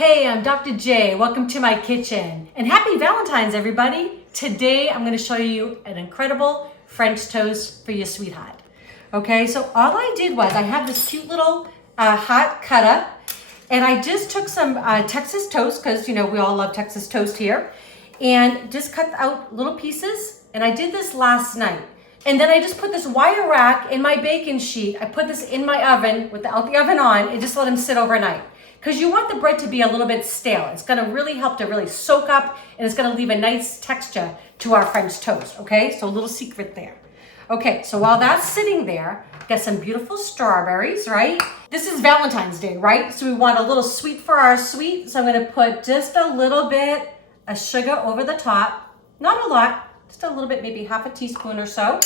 Hey, I'm Dr. J. Welcome to my kitchen. And happy Valentine's, everybody. Today, I'm going to show you an incredible French toast for your sweetheart. Okay, so all I did was I have this cute little hot cutter, and I just took some Texas toast, because, you know, we all love Texas toast here, and just cut out little pieces. And I did this last night. And then I just put this wire rack in my baking sheet. I put this in my oven without the oven on and just let them sit overnight. Because you want the bread to be a little bit stale. It's gonna really help to really soak up, and it's gonna leave a nice texture to our French toast, okay? So a little secret there. Okay, so while that's sitting there, got some beautiful strawberries, right? This is Valentine's Day, right? So we want a little sweet for our sweet. So I'm gonna put just a little bit of sugar over the top. Not a lot, just a little bit, maybe half a teaspoon or so.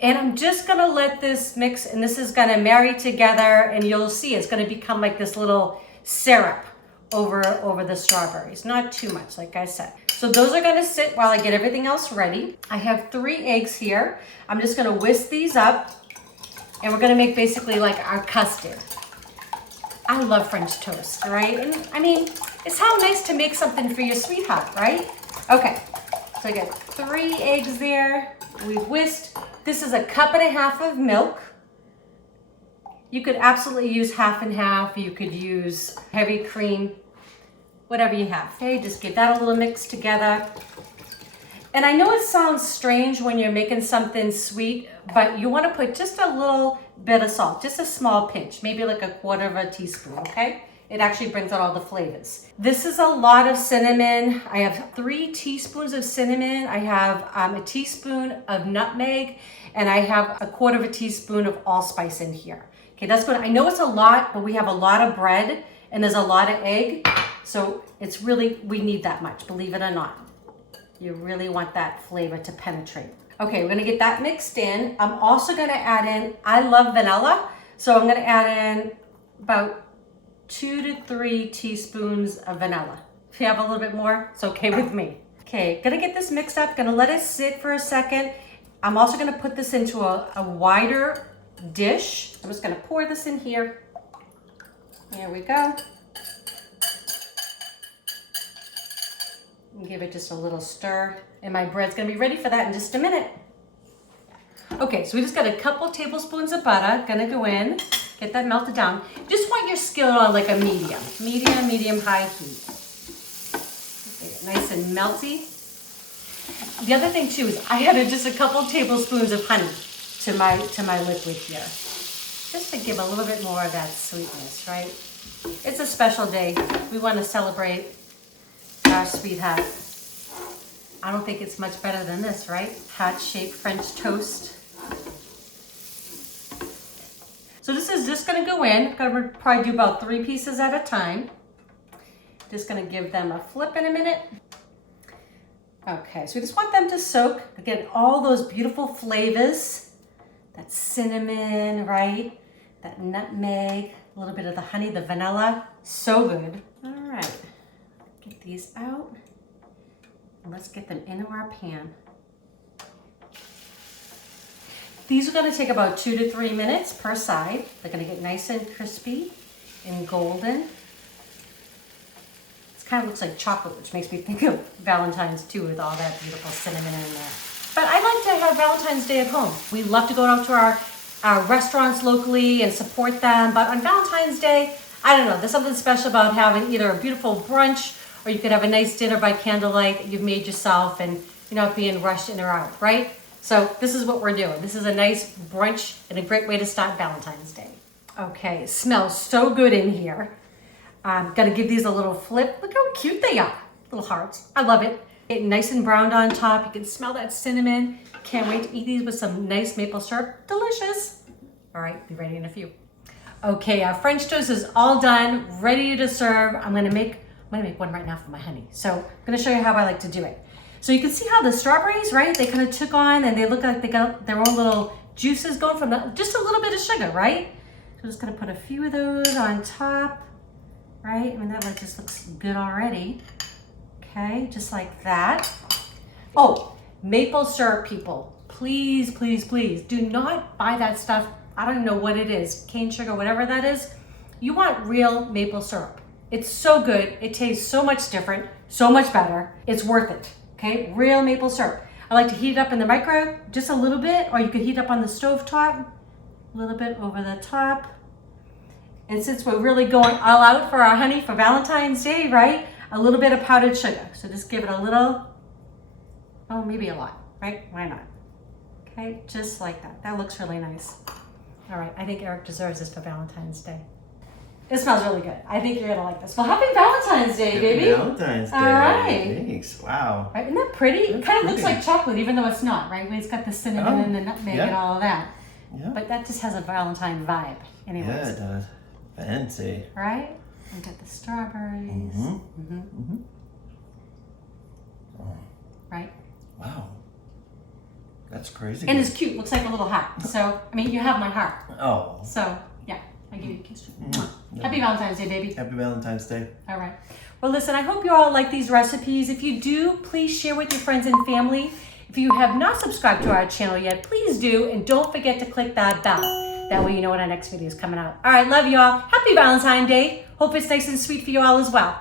And I'm just gonna let this mix, and this is gonna marry together, and you'll see it's gonna become like this little syrup over the strawberries. Not too much, like I said. So those are gonna sit while I get everything else ready. I have 3 eggs here. I'm just gonna whisk these up, and we're gonna make basically like our custard. I love French toast, right? And I mean, it's how nice to make something for your sweetheart, right? Okay, so I got 3 eggs there. We've whisked. This is a 1.5 cups of milk. You could absolutely use half and half. You could use heavy cream, whatever you have. Okay, just get that a little mixed together. And I know it sounds strange when you're making something sweet, but you want to put just a little bit of salt, just a small pinch, maybe like 1/4 teaspoon, okay? It actually brings out all the flavors. This is a lot of cinnamon. I have 3 teaspoons of cinnamon. I have a teaspoon of nutmeg, and I have 1/4 teaspoon of allspice in here. Okay, that's good. I know it's a lot, but we have a lot of bread and there's a lot of egg. So it's really, we need that much, believe it or not. You really want that flavor to penetrate. Okay, we're gonna get that mixed in. I'm also gonna add in, I love vanilla. So I'm gonna add in about 2 to 3 teaspoons of vanilla. If you have a little bit more, it's okay with me. Okay, gonna get this mixed up, gonna let it sit for a second. I'm also gonna put this into a wider dish. I'm just gonna pour this in here. There we go. And give it just a little stir. And my bread's gonna be ready for that in just a minute. Okay, so we just got a couple tablespoons of butter, gonna go in. Get that melted down. Just want your skillet on like a medium high heat. Get it nice and melty. The other thing too is I added just a couple tablespoons of honey to my liquid here. Just to give a little bit more of that sweetness, right? It's a special day. We want to celebrate our sweetheart. I don't think it's much better than this, right? Heart-shaped French toast. So this is just gonna go in. I'm gonna probably do about 3 pieces at a time. Just gonna give them a flip in a minute. Okay, so we just want them to soak. Again, all those beautiful flavors. That cinnamon, right? That nutmeg, a little bit of the honey, the vanilla. So good. All right, get these out. And let's get them into our pan. These are gonna take about 2 to 3 minutes per side. They're gonna get nice and crispy and golden. It kind of looks like chocolate, which makes me think of Valentine's too, with all that beautiful cinnamon in there. But I like to have Valentine's Day at home. We love to go out to our restaurants locally and support them. But on Valentine's Day, I don't know, there's something special about having either a beautiful brunch, or you could have a nice dinner by candlelight that you've made yourself, and you're not being rushed in or out, right? So this is what we're doing. This is a nice brunch and a great way to start Valentine's Day. Okay, it smells so good in here. I'm gonna give these a little flip. Look how cute they are, little hearts. I love it. Get nice and browned on top. You can smell that cinnamon. Can't wait to eat these with some nice maple syrup. Delicious. All right, be ready in a few. Okay, our French toast is all done, ready to serve. I'm gonna make one right now for my honey. So I'm gonna show you how I like to do it. So you can see how the strawberries, right? They kind of took on, and they look like they got their own little juices going from just a little bit of sugar, right? So I'm just gonna put a few of those on top, right? I mean, that like just looks good already. Okay, just like that. Oh, maple syrup, people. Please, please, please do not buy that stuff. I don't know what it is, cane sugar, whatever that is. You want real maple syrup. It's so good. It tastes so much different, so much better. It's worth it, okay? Real maple syrup. I like to heat it up in the microwave just a little bit, or you could heat it up on the stove top, a little bit over the top. And since we're really going all out for our honey for Valentine's Day, right? A little bit of powdered sugar. So just give it a little, oh, maybe a lot, right? Why not? Okay, just like that. That looks really nice. All right, I think Eric deserves this for Valentine's Day. It smells really good. I think you're gonna like this. Well, happy Valentine's Day, baby. Happy Valentine's Day. All right. Thanks. Wow. Right, isn't that pretty? That's It kind of looks pretty. like chocolate, even though it's not, right? It's got the cinnamon and the nutmeg and all of that. Yeah. But that just has a Valentine vibe, anyways. Yeah, it does. Fancy. Right? We got the strawberries. Mm-hmm. Mm-hmm. Oh. Right? Wow. That's crazy. And it's cute. Looks like a little heart. So, I mean, you have my heart. Oh. So, yeah. I give you a kiss. Mm-hmm. Happy Valentine's Day, baby. Happy Valentine's Day. All right. Well, listen, I hope you all like these recipes. If you do, please share with your friends and family. If you have not subscribed to our channel yet, please do. And don't forget to click that bell. That way you know when our next video is coming out. All right. Love you all. Happy Valentine's Day. Hope it's nice and sweet for you all as well.